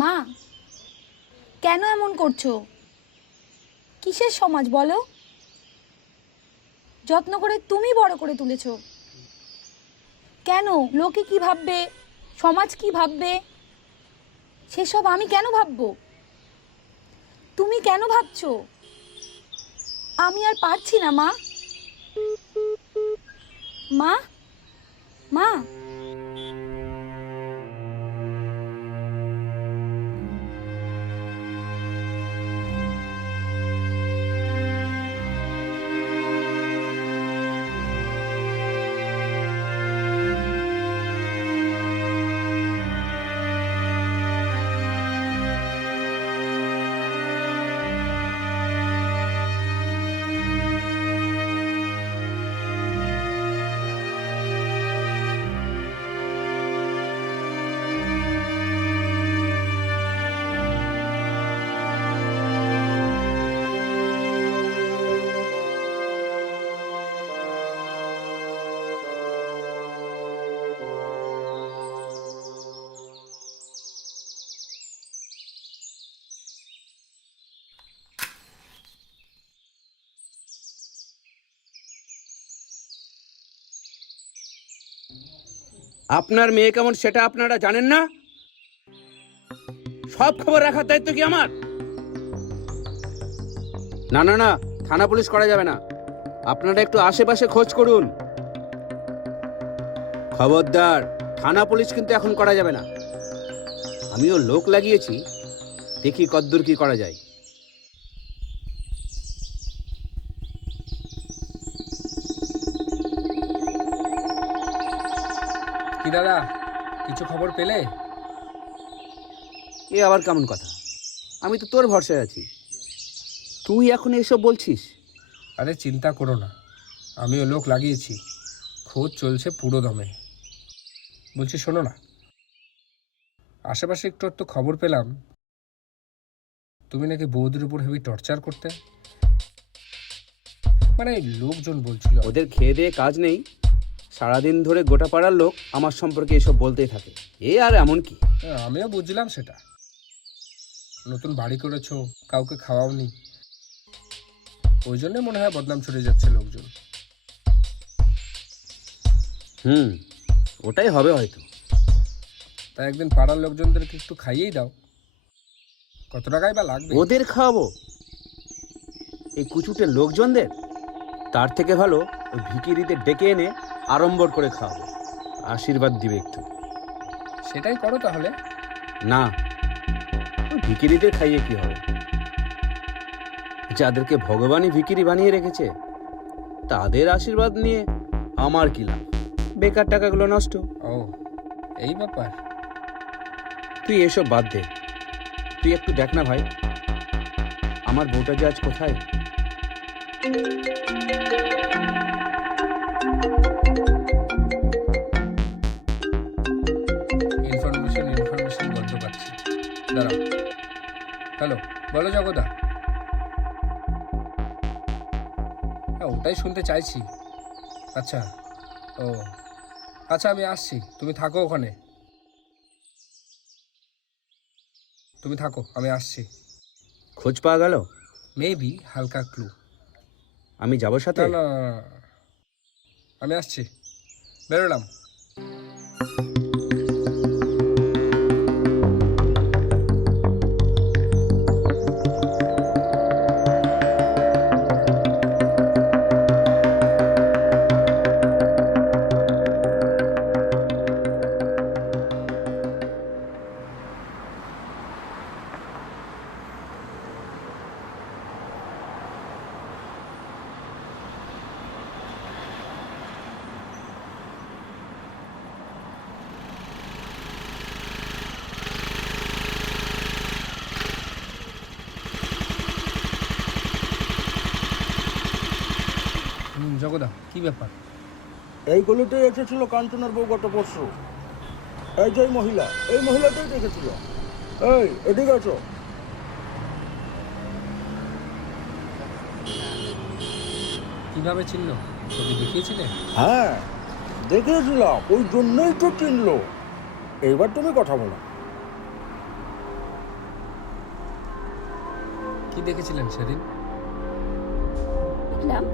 মা, কেন এমন করছো? কিসের সমাজ বলো? যত্ন করে তুমি বড় করে তুলেছো। কেন? লোকে কি ভাববে, সমাজ কি ভাববে, সেসব আমি কেন ভাববো? তুমি কেন ভাবছো? আমি আর পারছি না মা। মা, মা। আপনার মেয়ে কেমন সেটা আপনারা জানেন না? সব খবর রাখার দায়িত্ব কি আমার? না না না, থানা পুলিশ করা যাবে না। আপনারা একটু আশেপাশে খোঁজ করুন। খবরদার, থানা পুলিশ কিন্তু এখন করা যাবে না। আমিও লোক লাগিয়েছি, দেখি কদ্দূর কি করা যায়। কি দাদা, কিছু খবর পেলে? এ আবার কেমন কথা? আমি তো তোর ভরসায় আছি, তুই এখন এসব বলছিস? আরে চিন্তা করো না, আমিও লোক লাগিয়েছি, খোঁজ চলছে পুরো দমে। বলছি শোনো না, আশেপাশে একটু খবর পেলাম তুমি নাকি বৌদির উপর হেভি টর্চার করতে। মানে লোকজন বলছিল। ওদের খেয়ে দিয়ে কাজ নেই, সারাদিন ধরে গোটা পাড়ার লোক আমার সম্পর্কে এসব বলতেই থাকে। এ আর এমন কি? আমিও বুঝলাম সেটা। নতুন বাড়ি করেছো, কাউকে খাওয়াওনি, ওই জন্য মনে হয় বদনাম ছড়িয়ে যাচ্ছে লোকজন। ওটাই হবে হয়তো। তাই একদিন পাড়ার লোকজনদেরকে একটু খাইয়েই দাও। কত টাকাই বা লাগবে? ওদের খাওয়াবো? এই কুচুটে লোকজনদের? তার থেকে ভালো ওই ভিখিরিদের ডেকে এনে আড়ম্বর করে খাওয়াবো, আশীর্বাদ দিবে একটু। সেটাই করো তাহলে। না, ওই ভিখিরিদের খাইয়ে কি হবে? যাদেরকে ভগবানই ভিখিরি বানিয়ে রেখেছে তাদের আশীর্বাদ নিয়ে আমার কি লাভ? বেকার টাকাগুলো নষ্ট। ও, এই ব্যাপার। তুই এসব বাদ দে, তুই একটু দেখ না ভাই, আমার বউটা যে আজ কোথায়। ইনফরমেশন বন্ধ পাচ্ছি। দাঁড়াও। হ্যালো, বলো জগদা। হ্যাঁ, ওটাই শুনতে চাইছি। আচ্ছা, ও আচ্ছা, আমি আসছি, তুমি থাকো ওখানে। তুমি থাকো, আমি আসছি। খোঁজ পাওয়া গেল? মেবি হালকা ক্লু। আমি যাবো সাথে? না না, আমি আসছি, বেরোলাম। জগদা, কি ব্যাপার? এইগুলোতেই এসেছিল কাঞ্চনের বউ গত পরশু। এই যে মহিলা, এই মহিলাটাই দেখেছিল। এই এদিকে আছো। কিভাবে চিনল? ছবি দেখিয়েছিলে? হ্যাঁ দেখিয়েছিলাম, ওই জন্যই তো চিনলো। এইবার তুমি কথা বলো। কি দেখেছিলেন সেদিন? দেখলাম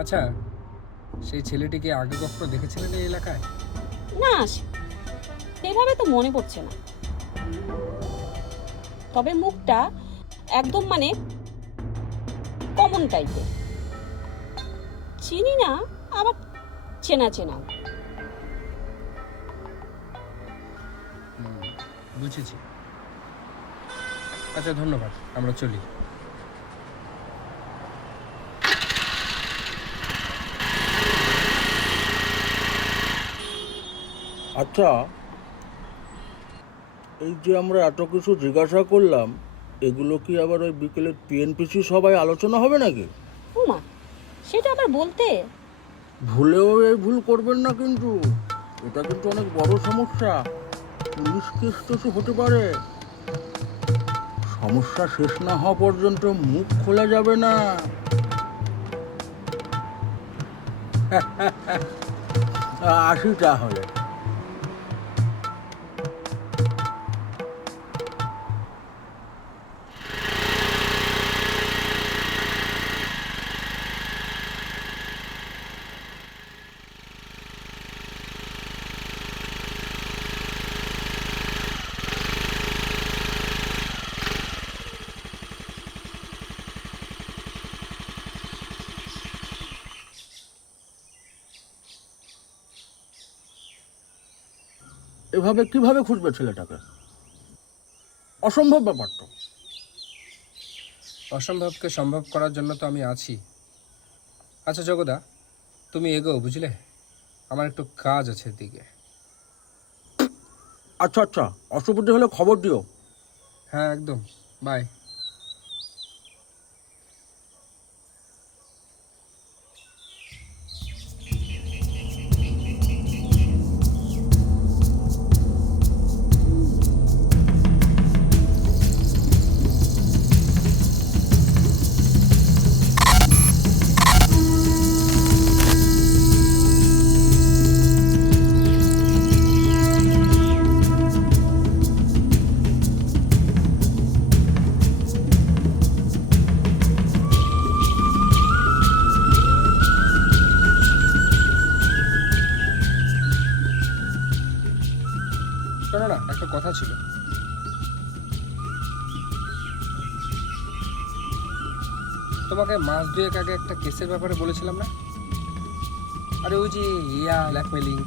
আচ্ছা, সেই ছেলেটিকে আগে কখনো দেখেছিলেন এই এলাকায়? না, সেভাবে তো মনে পড়ছে না। তবে মুখটা একদম মানে কমন টাইপের, চিনি না আবার চেনা চেনা। বুঝেছি। আচ্ছা, ধন্যবাদ, আমরা চলি। আচ্ছা, এই যে আমরা এত কিছু জিজ্ঞাসা করলাম, এগুলো কি আবার ওই বিকেলের পিএনপিসি সবাই আলোচনা হবে নাকি? উমা, সেটা আবার বলতে। ভুলেও এই ভুল করবেন না কিন্তু, এটা কিন্তু অনেক বড় সমস্যা। পুলিশ কেস টেসও হতে পারে। সমস্যা শেষ না হওয়া পর্যন্ত মুখ খোলা যাবে না। আসি তাহলে। এভাবে কিভাবে খুঁজবে ছেলেটাকে? অসম্ভব ব্যাপার তো। অসম্ভবকে সম্ভব করার জন্য তো আমি আছি। আচ্ছা জগদা, তুমি এগো, বুঝলে? আমার একটু কাজ আছে এদিকে। আচ্ছা আচ্ছা, অসুবিধে হলে খবর দিও। হ্যাঁ, একদম। বাই। শোনো না, একটা কথা ছিল। তোমাকে মাস দুয়েক আগে একটা কেসের ব্যাপারে বলেছিলাম না? আরে ওই যে ব্ল্যাকমেলিং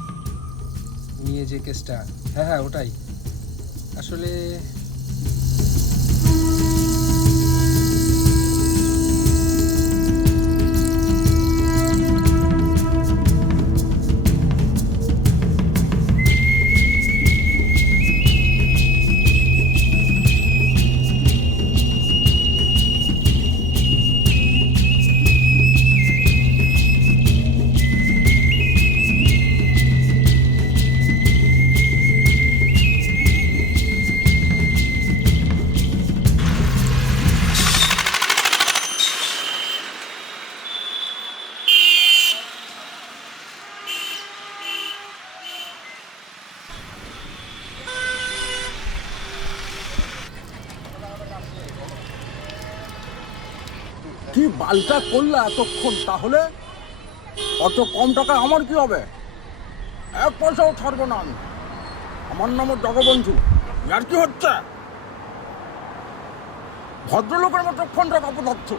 নিয়ে যে কেসটা। হ্যাঁ হ্যাঁ, ওটাই আসলে। কি বালটা করলা এতক্ষণ? তাহলে অত কম টাকায় আমার কি হবে? এক পয়সাও ছাড়বো না আমি। আমার নাম জগবন্ধু। আর কি হচ্ছে? ভদ্রলোকের মতো ফোন টাকা পদার্থ।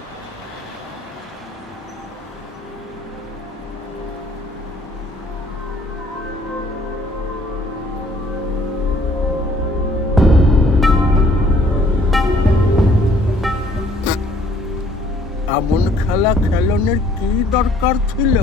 এমন খেলা খেলনের কি দরকার ছিল?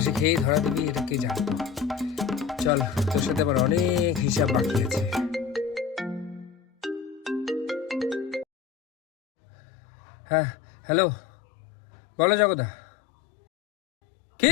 ঘুষি খেয়েই ধরা দিবি এটা কে জানতো। চল, তোর সাথে আবার অনেক হিসাব বাকি আছে। হ্যাঁ, হ্যালো, বলো জগদা। কি